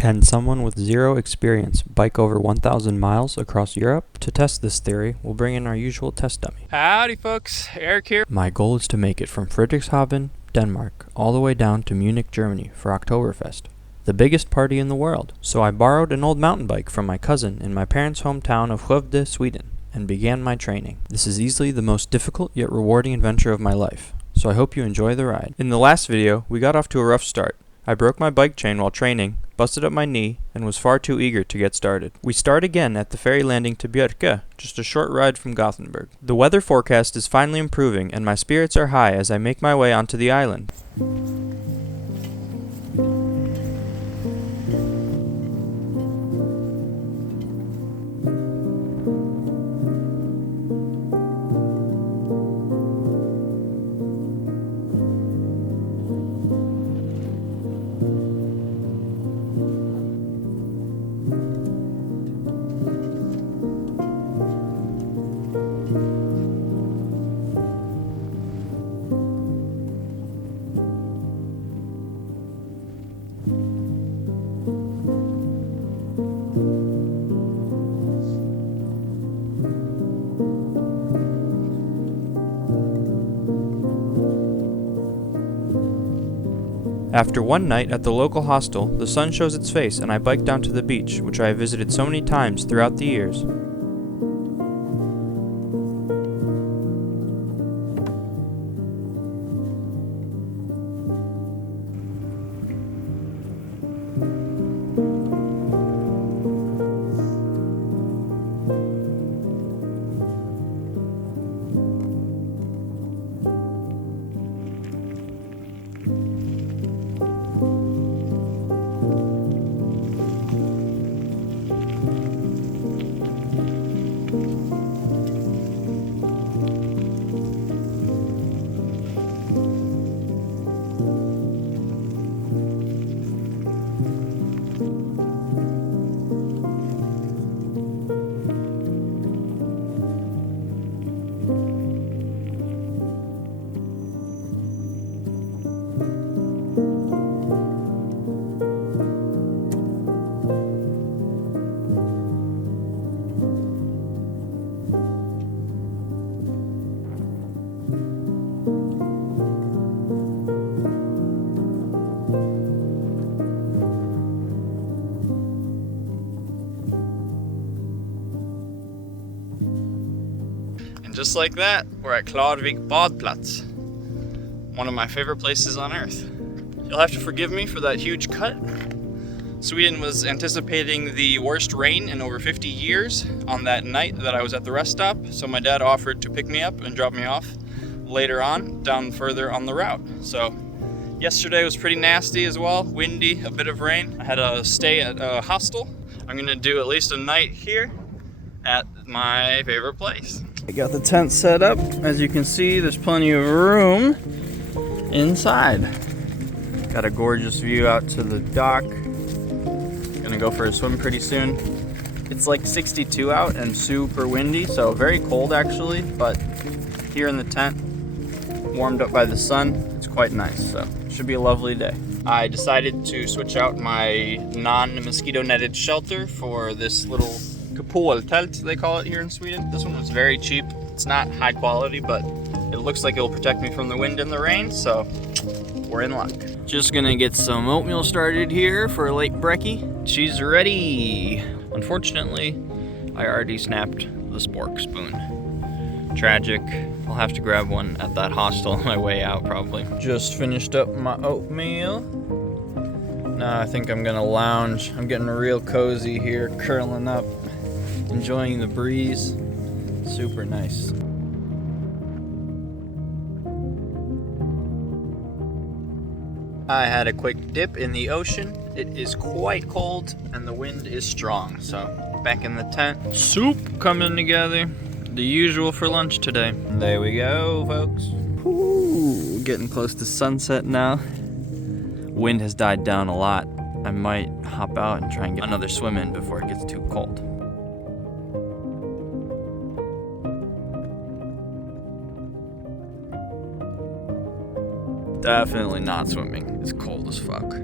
Can someone with zero experience bike over 1,000 miles across Europe? To test this theory, we'll bring in our usual test dummy. Howdy folks, Eric here. My goal is to make it from Frederikshavn, Denmark, all the way down to Munich, Germany for Oktoberfest, the biggest party in the world. So I borrowed an old mountain bike from my cousin in my parents' hometown of Skövde, Sweden, and began my training. This is easily the most difficult yet rewarding adventure of my life, so I hope you enjoy the ride. In the last video, we got off to a rough start. I broke my bike chain while training, busted up my knee, and was far too eager to get started. We start again at the ferry landing to Björkö, just a short ride from Gothenburg. The weather forecast is finally improving, and my spirits are high as I make my way onto the island. After one night at the local hostel, the sun shows its face and I bike down to the beach, which I have visited so many times throughout the years. And just like that, we're at Klarvik Badplats, one of my favorite places on earth. You'll have to forgive me for that huge cut. Sweden was anticipating the worst rain in over 50 years on that night that I was at the rest stop, so my dad offered to pick me up and drop me off later on, down further on the route. So yesterday was pretty nasty as well, windy, a bit of rain. I had to stay at a hostel. I'm gonna do at least a night here at my favorite place. I got the tent set up. As you can see, there's plenty of room inside. Got a gorgeous view out to the dock. Gonna go for a swim pretty soon. It's like 62 out and super windy, so very cold actually, but here in the tent, warmed up by the sun, it's quite nice, so should be a lovely day. I decided to switch out my non-mosquito netted shelter for this little Komoot, they call it here in Sweden. This one was very cheap. It's not high quality, but it looks like it'll protect me from the wind and the rain, so we're in luck. Just gonna get some oatmeal started here for a late brekkie. She's ready. Unfortunately, I already snapped the spork spoon. Tragic. I'll have to grab one at that hostel on my way out probably. Just finished up my oatmeal. Now I think I'm gonna lounge. I'm getting real cozy here, curling up, enjoying the breeze. Super nice. I had a quick dip in the ocean. It is quite cold and the wind is strong, so back in the tent. Soup coming together. The usual for lunch today. There we go, folks. Ooh, getting close to sunset now. Wind has died down a lot. I might hop out and try and get another swim in before it gets too cold. Definitely not swimming. It's cold as fuck.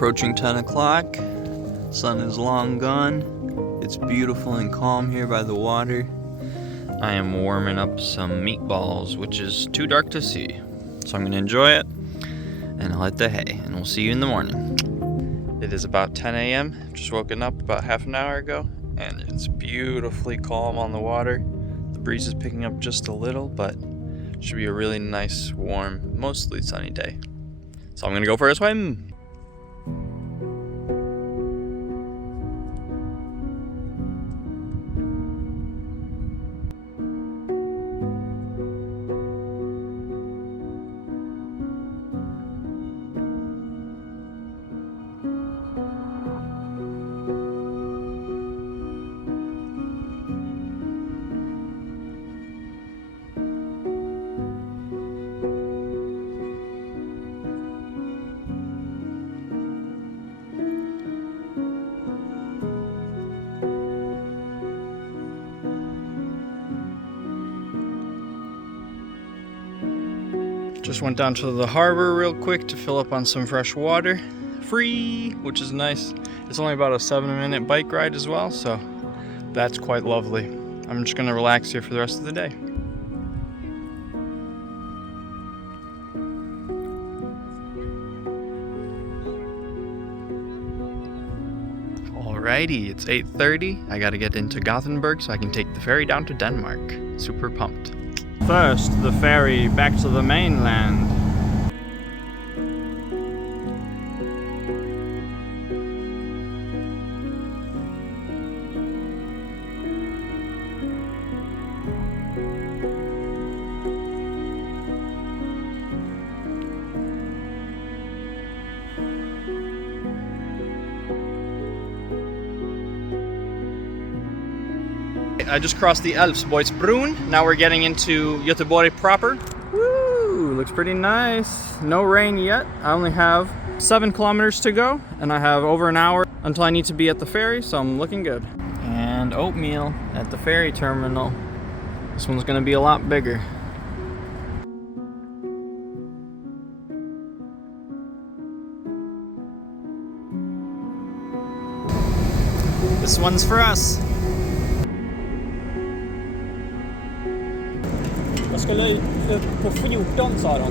approaching 10 o'clock. Sun is long gone. It's beautiful and calm here by the water. I am warming up some meatballs, which is too dark to see. So I'm going to enjoy it, and I'll hit the hay, and we'll see you in the morning. It is about 10 a.m. Just woken up about half an hour ago, and it's beautifully calm on the water. The breeze is picking up just a little, but it should be a really nice, warm, mostly sunny day. So I'm going to go for a swim. Just went down to the harbor real quick to fill up on some fresh water. Free, which is nice. It's only about a 7-minute bike ride as well, so that's quite lovely. I'm just gonna relax here for the rest of the day. Alrighty, it's 8:30. I gotta get into Gothenburg so I can take the ferry down to Denmark. Super pumped. First, the ferry back to the mainland. I just crossed the Älvsborgsbron. Now we're getting into Göteborg proper. Woo! Looks pretty nice. No rain yet. I only have 7 kilometers to go, and I have over an hour until I need to be at the ferry, so I'm looking good. And oatmeal at the ferry terminal. This one's gonna be a lot bigger. This one's for us. Jag skulle ut på 14 sa de.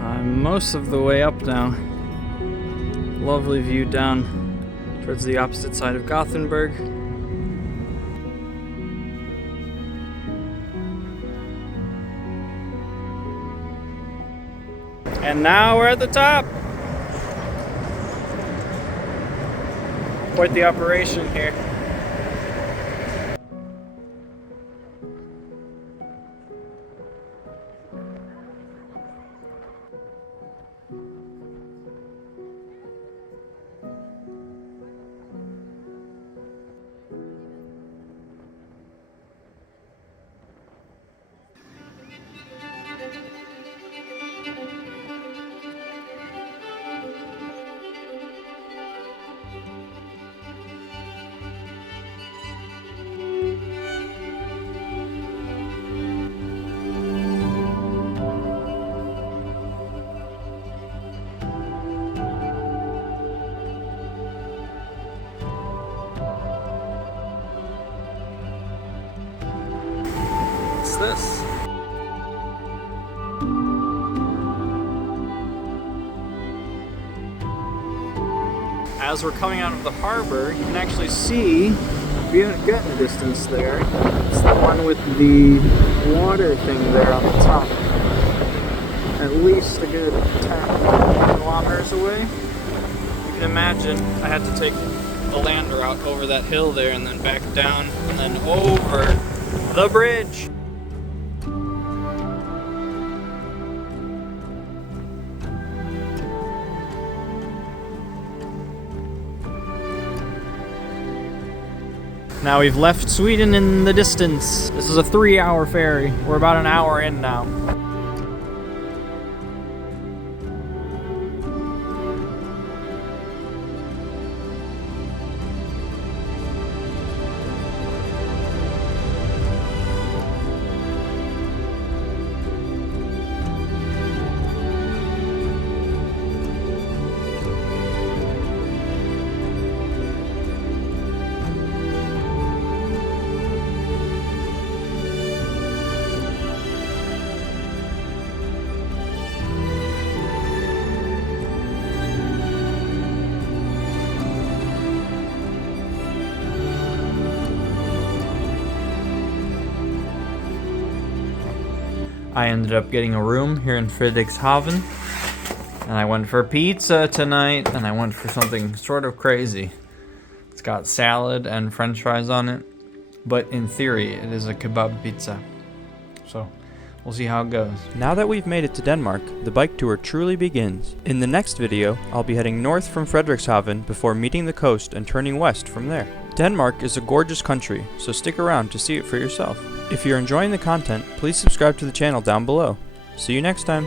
I'm most of the way up now. Lovely view down towards the opposite side of Gothenburg. And now we're at the top. Quite the operation here. What's this? As we're coming out of the harbor, you can actually see Björkö in the distance there. It's the one with the water thing there on the top. At least a good 10 kilometers away. You can imagine I had to take the land route over that hill there and then back down and then over the bridge. Now we've left Sweden in the distance. This is a 3-hour ferry. We're about an hour in now. I ended up getting a room here in Frederikshavn, and I went for pizza tonight, and I went for something sort of crazy. It's got salad and french fries on it, but in theory it is a kebab pizza. So we'll see how it goes. Now that we've made it to Denmark, the bike tour truly begins. In the next video, I'll be heading north from Frederikshavn before meeting the coast and turning west from there. Denmark is a gorgeous country, so stick around to see it for yourself. If you're enjoying the content, please subscribe to the channel down below. See you next time!